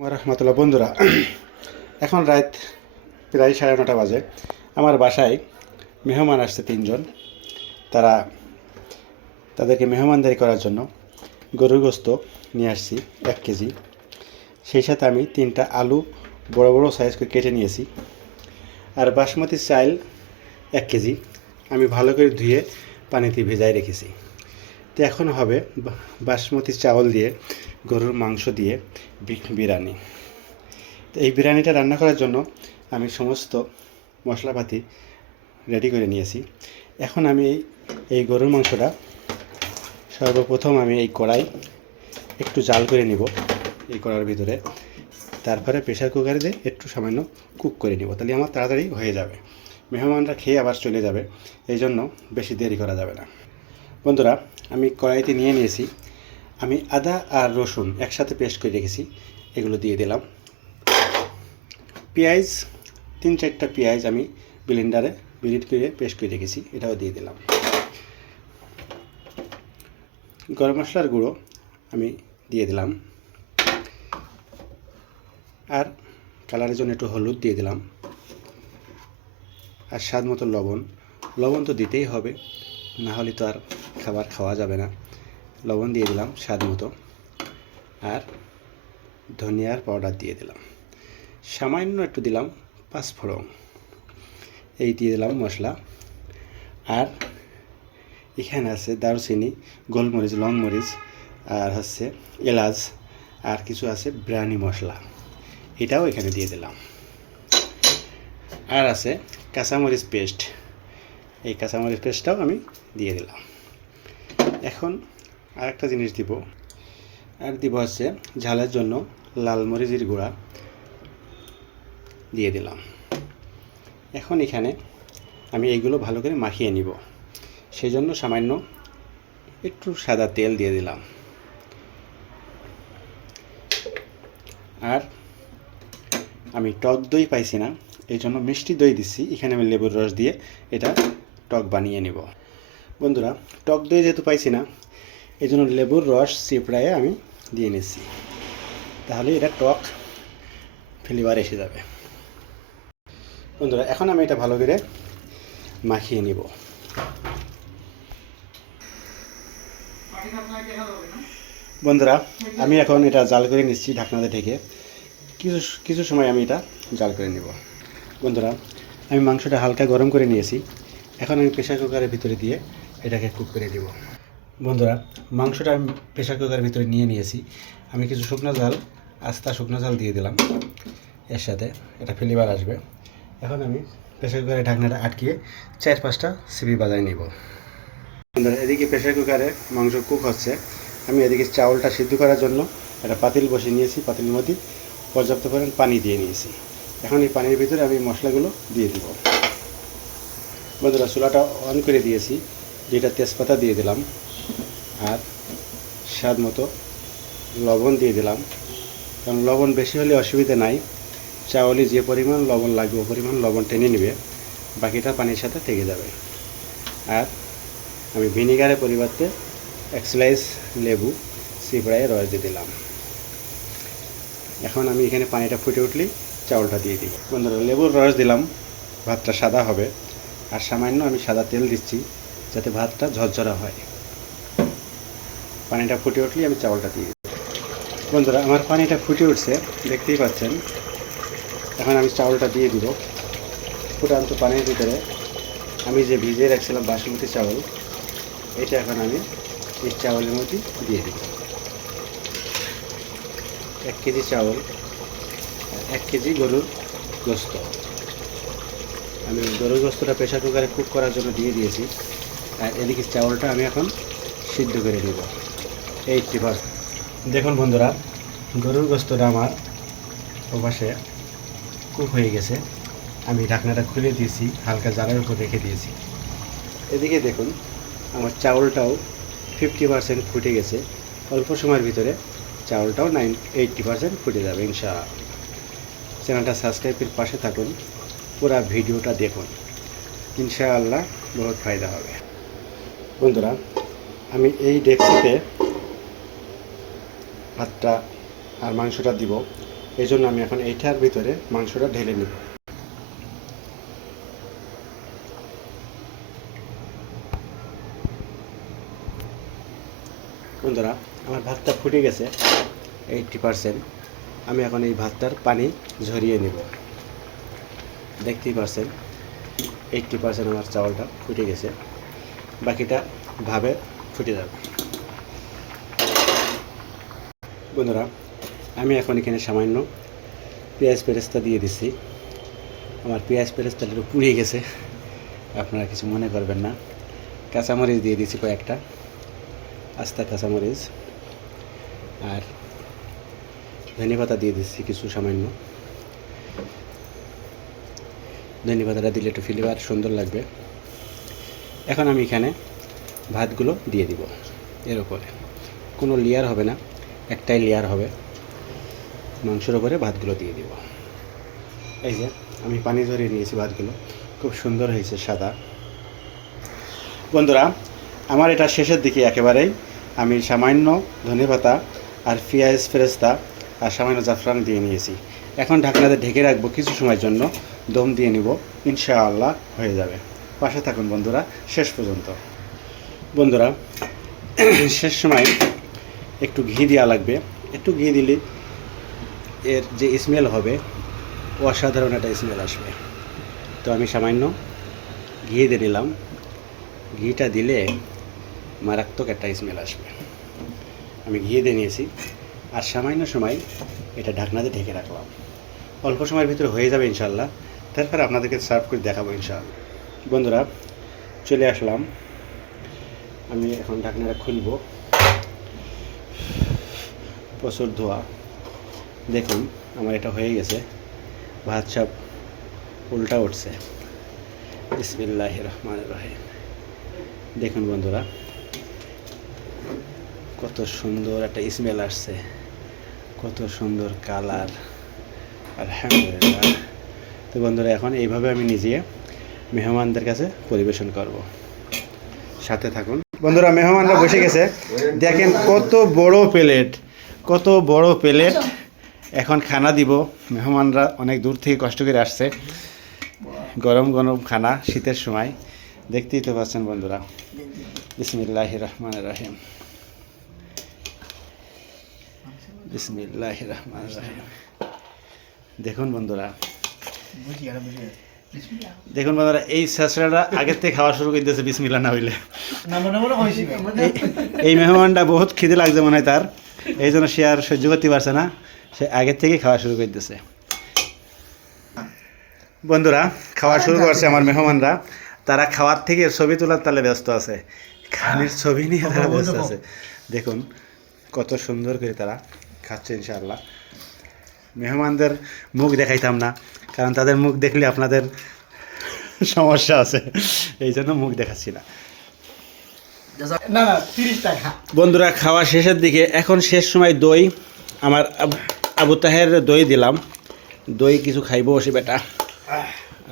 রহমতুল্লাহ বন্ধুরা, এখন রাত প্রায় 9:30 বাজে। আমার বাসায় মেহমান আসছে 3 জন। তাদেরকে মেহমানদারি করার জন্য গরুর গোস্ত নিয়ে আসছি 1 কেজি। সেই সাথে আমি 3টা আলু বড় বড় সাইজ করে কেটে নিয়েছি। আর বাসমতি চাল 1 কেজি আমি ভালো করে ধুয়ে পানিতে ভেজায় রেখেছি। তো এখন হবে বাসমতি চাউল দিয়ে গরুর মাংস দিয়ে বিরিয়ানি। তো এই বিরিয়ানিটা রান্না করার জন্য আমি সমস্ত মশলাপাতি রেডি করে নিয়েছি। এখন আমি এই গরুর মাংসটা সর্বপ্রথম আমি এই কড়াই একটু জাল করে নিব এই কড়ার ভিতরে। তারপরে প্রেশার কুকারে দিয়ে একটু সামান্য কুক করে নিব, তাহলে আমার তাড়াতাড়ি হয়ে যাবে। মেহমানরা খেয়ে আবার চলে যাবে, এই জন্য বেশি দেরি করা যাবে না। বন্ধুরা, আমি কড়াইতে নিয়ে নিয়েছি। আমি আদা আর রসুন একসাথে পেস্ট করে রেখেছি, এগুলো দিয়ে দিলাম। পেঁয়াজ 3-4টা পেঁয়াজ আমি ব্লেন্ডারে ব্লেন্ড করে পেস্ট করে রেখেছি, এটাও দিয়ে দিলাম। গরম মশলার গুঁড়ো আমি দিয়ে দিলাম, আর কালারের জন্য একটু হলুদ দিয়ে দিলাম, আর স্বাদ মতো লবণ তো দিতেই হবে, না হলে তো আর খাবার খাওয়া যাবে না। লবণ দিয়ে দিলাম স্বাদ মতো, আর ধনিয়ার পাউডার দিয়ে দিলাম, সামান্য একটু দিলাম পাঁচফোড়ন, এই দিয়ে দিলাম মশলা। আর এখানে আছে দারুচিনি, গোলমরিচ, লংমরিচ, আর হচ্ছে এলাচ, আর কিছু আছে বিরিয়ানি মশলা, এটাও এখানে দিয়ে দিলাম। আর আছে কাঁচামরিচ পেস্ট, এই কাঁচামরিচ পেস্টটাও আমি দিয়ে দিলাম। এখন আরেকটা জিনিস দিব হচ্ছে ঝালের জন্য লাল মরিচের গুঁড়া দিয়ে দিলাম। এখন এখানে আমি এইগুলো ভালো করে মাখিয়ে নিব, সেই জন্য সামান্য একটু সাদা তেল দিয়ে দিলাম। আর আমি টক দই পাইছি না, এই জন্য মিষ্টি দই দিচ্ছি। এখানে আমি লেবুর রস দিয়ে এটা টক বানিয়ে নেব। বন্ধুরা, টক দই যেহেতু পাইছি না, এই জন্য লেবুর রস চিপড়ায়ে আমি দিয়ে নিচ্ছি, তাহলে এটা টক ফ্লেভার এসে যাবে। বন্ধুরা, এখন আমি এটা ভালো করে মাখিয়ে নিব। বন্ধুরা, আমি এখন এটা জাল করে নিচ্ছি ঢাকনাতে ঢেকে। কিছু সময় আমি এটা জাল করে নিব। বন্ধুরা, আমি মাংসটা হালকা গরম করে নিয়েছি। এখন আমি প্রেসার কুকারের ভিতরে দিয়ে এটাকে কুক করে দিব। বন্ধুরা, মাংসটা আমি প্রেসার কুকারের ভিতরে নিয়ে নিয়েছি। আমি কিছু আস্তা শুকনো ঝাল দিয়ে দিলাম এর সাথে, এটা ফ্লেভার আসবে। এখন আমি প্রেসার কুকারের ঢাকনাটা আটকিয়ে 4-5টা সিটি বাজায় নিব। বন্ধুরা, এদিকে প্রেসার কুকারে মাংস কুক হচ্ছে। আমি এদিকে চাউলটা সিদ্ধ করার জন্য একটা পাতিল বসিয়ে নিয়েছি, পাতিলের মধ্যে পর্যাপ্ত পরিমাণ পানি দিয়ে নিয়েছি। এখন এই পানির ভিতরে আমি মশলাগুলো দিয়ে দিব। বন্ধুরা, চুলাটা অন করে দিয়েছি, যেটা তেজপাতা দিয়ে দিলাম, আর স্বাদ মতো লবণ দিয়ে দিলাম। কারণ লবণ বেশি হলে অসুবিধা নাই, চাউলে যে পরিমাণ লবণ লাগবে ও পরিমাণ লবণ টেনে নেবে, বাকিটা পানির সাথে থেকে যাবে। আর আমি ভিনিগারের পরিবর্তে 1 স্লাইস লেবু চিপড়ায় রস দিয়ে দিলাম। এখন আমি এখানে পানিটা ফুটে উঠলেই চাউলটা দিয়ে দিই। বন্ধুরা, লেবুর রস দিলাম, ভাতটা সাদা হবে। আর সামান্য আমি সাদা তেল দিচ্ছি, যাতে ভাতটা ঝরঝরা হয়। পানিটা ফুটে উঠলেই আমি চাউলটা দিয়ে দিই। বন্ধুরা, আমার পানিটা ফুটে উঠছে, দেখতেই পাচ্ছেন। এখন আমি চাউলটা দিয়ে দিব। ফুটান্ত পানির ভিতরে আমি যে ভিজিয়ে রাখছিলাম বাসমতি চাউল, এটা এখন আমি এই চাউলের মধ্যে দিয়ে দিব। 1 কেজি চাউল, 1 কেজি গরুর গোস্ত। আমি গরুর গোস্তটা প্রেসার কুকারে কুক করার জন্য দিয়ে দিয়েছি। আর এদিকে চাউলটা আমি এখন সিদ্ধ করে নেব 80%। দেখুন বন্ধুরা, গরুর গোস্তটা আমার ওপাশে কুক হয়ে গেছে। আমি ঢাকনাটা খুলে দিয়েছি, হালকা জালের উপর রেখে দিয়েছি। এদিকে দেখুন, আমার চাউলটাও 50% ফুটে গেছে। অল্প সময়ের ভিতরে চাউলটাও 80% ফুটে যাবে ইনশাআল্লাহ। চ্যানেলটা সাবস্ক্রাইবের পাশে থাকুন, পুরো ভিডিওটা দেখুন, ইনশাআল্লাহ বহুত ফায়দা হবে। বন্ধুরা, আমি এই ডেকচিতে ভাতটা আর মাংসটা দিব। এই জন্য আমি এখন এইটার ভিতরে মাংসটা ঢেলে নিব। বন্ধুরা, আমার ভাতটা ফুটে গেছে 80%। আমি এখন এই ভাতটার পানি ঝরিয়ে নেব। দেখতেই পারছেন 80% আমার চাউলটা ফুটে গেছে, বাকিটা ভাবে ফুটে যাবে। বন্ধুরা, আমি এখন এখানে সামান্য পেঁয়াজ বেরেস্তা দিয়ে দিচ্ছি। আমার পেঁয়াজ বেরেস্তাটা একটু পুড়িয়ে গেছে, আপনারা কিছু মনে করবেন না। কাঁচামরিচ দিয়ে দিচ্ছি কয়েকটা, আস্তা কাঁচামরিচ, আর ধনেপাতা দিয়ে দিচ্ছি কিছু সামান্য। ধনেপাতাটা দিলে একটু ফ্লেভার সুন্দর লাগবে। এখন আমি এখানে ভাতগুলো দিয়ে দিব এর উপরে। কোনো লেয়ার হবে না, একটাই লেয়ার হবে। মাংসের উপরে ভাতগুলো দিয়ে দিব। এই যে আমি পানি ঝরিয়ে নিয়েছি, ভাতগুলো খুব সুন্দর হয়েছে সাদা। বন্ধুরা, আমার এটা শেষের দিকে একেবারেই আমি সামান্য ধনেপাতা আর পেঁয়াজ বেরেস্তা আর সামান্য জাফরান দিয়ে নিয়েছি। এখন ঢাকনাতে ঢেকে রাখবো কিছু সময়ের জন্য, দম দিয়ে নিব, ইনশাআল্লাহ হয়ে যাবে। পাশে থাকুন বন্ধুরা শেষ পর্যন্ত। বন্ধুরা, শেষ সময় একটু ঘি দেওয়া লাগবে। একটু ঘি দিলে এর যে স্মেল হবে অসাধারণ একটা স্মেল আসবে। তো আমি সামান্য ঘি দিয়ে নিলাম। ঘিটা দিলে মারাত্মক একটা স্মেল আসবে। আমি ঘি দিয়ে নিয়েছি আর সামান্য সময় এটা ঢাকনাতে ঢেকে রাখলাম। অল্প সময়ের ভিতরে হয়ে যাবে ইনশাআল্লাহ। তারপরে আপনাদেরকে সার্ভ করে দেখাবো ইনশাআল্লাহ। বন্ধুরা, চলে আসলাম। আমি এখন ঢাকনাটা খুলব। প্রচুর ধোয়া। দেখুন আমার এটা হয়ে গেছে। ভাত সব উল্টা উঠছে। বিসমিল্লাহির রহমানির রহিম। দেখুন বন্ধুরা, কত সুন্দর একটা স্মেল আসছে, কত সুন্দর কালার। আলহামদুলিল্লাহ। তো বন্ধুরা, এখন এইভাবে আমি নিজে মেহমানদের কাছে পরিবেশন করব। সাথে থাকুন বন্ধুরা। মেহমানরা বসে গেছে, দেখেন কত বড় প্লেট, কত বড় প্লেট। এখন খানা দিব। মেহমানরা অনেক দূর থেকে কষ্ট করে আসছে। গরম গরম খানা শীতের সময়, দেখতেই তো পাচ্ছেন বন্ধুরা। বিসমিল্লাহির রহমানির রহিম। বিসমিল্লাহির রহমানির রহিম। দেখুন বন্ধুরা, দেখুন বন্ধুরা, এই শেষরাটা আগের থেকে খাওয়া শুরু করে দিয়েছে বিসমিল্লাহ না হইলে। এই মেহমানটা বহুত খিদে লাগছে মনে হয় তার, এই জন্য সে আর সহ্য করতে পারছে না, সে আগের থেকে খাওয়া শুরু করে দিয়েছে। বন্ধুরা, খাওয়া শুরু করছে আমার মেহমানরা। তারা খাওয়ার থেকে ছবি তোলার তালে ব্যস্ত আছে, খানের ছবি নিয়ে তারা ব্যস্ত আছে। দেখুন কত সুন্দর করে তারা খাচ্ছে ইনশাআল্লাহ। মেহমানদের মুখ দেখাইতাম না, কারণ তাদের মুখ দেখলে আপনাদের সমস্যা আছে, এই জন্য মুখ দেখাচ্ছি না। বন্ধুরা, খাওয়া শেষের দিকে, এখন শেষ সময় দই, আমার আবু তাহের দই দিলাম। দই কিছু খাইব সে বেটা,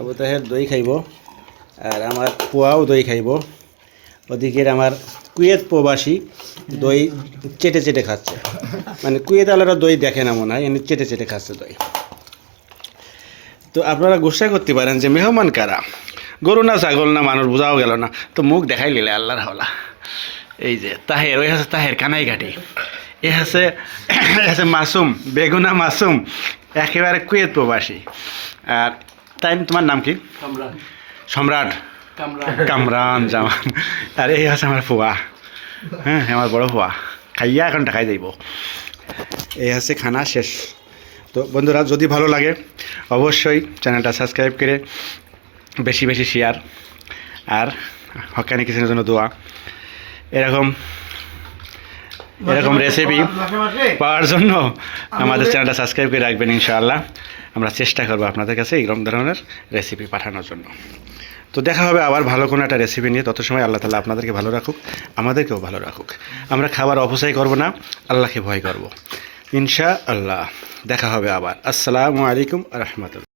আবু তাহের দই খাইব, আর আমার পোয়াও দই খাইব। ওদিকের আমার কুয়েত প্রবাসী দই চেটে চেটে খাচ্ছে, মানে কুয়েত আলারা দই দেখে না মনে হয়, এমনি চেটে চেটে খাচ্ছে দই। তো আপনারা গুসা করতে পারেন যে মেহমান কারা, গরু না ছাগল না মানুষ, বোঝাও গেল না। তো মুখ দেখাই নিলে আল্লাহর হাওলা। এই যে তাহের, ওই হচ্ছে তাহের কানাই ঘাটি, এ হচ্ছে মাসুম, বেগুনা মাসুম, একেবারে কুয়েত প্রবাসী। আর তাই তোমার নাম কি? সম্রাট কামরান জামান। আর এই হচ্ছে আমার ফুয়া, হ্যাঁ আমার বড় ফুয়া, খাইয়া এখন ঢাকায় যাইব। এই হচ্ছে খানা শেষ। তো বন্ধুরা, যদি ভালো লাগে অবশ্যই চ্যানেলটা সাবস্ক্রাইব করে বেশি বেশি শেয়ার, আর হকানি কিচেনের জন্য দোয়া। এরকম রেসিপি পাওয়ার জন্য আমাদের চ্যানেলটা সাবস্ক্রাইব করে রাখবেন ইনশাআল্লাহ। আমরা চেষ্টা করবো আপনাদের কাছে এইরকম ধরনের রেসিপি পাঠানোর জন্য। তো দেখা হবে আবার ভালো কোনো একটা রেসিপি নিয়ে। তত সময় আল্লাহ তাআলা আপনাদেরকে ভালো রাখুক, আমাদেরকেও ভালো রাখুক। আমরা খাবার অপচয় করব না, আল্লাহকে ভয় করব ইনশাআল্লাহ। দেখা হবে আবার। আসসালামু আলাইকুম রাহমাতুল্লাহ।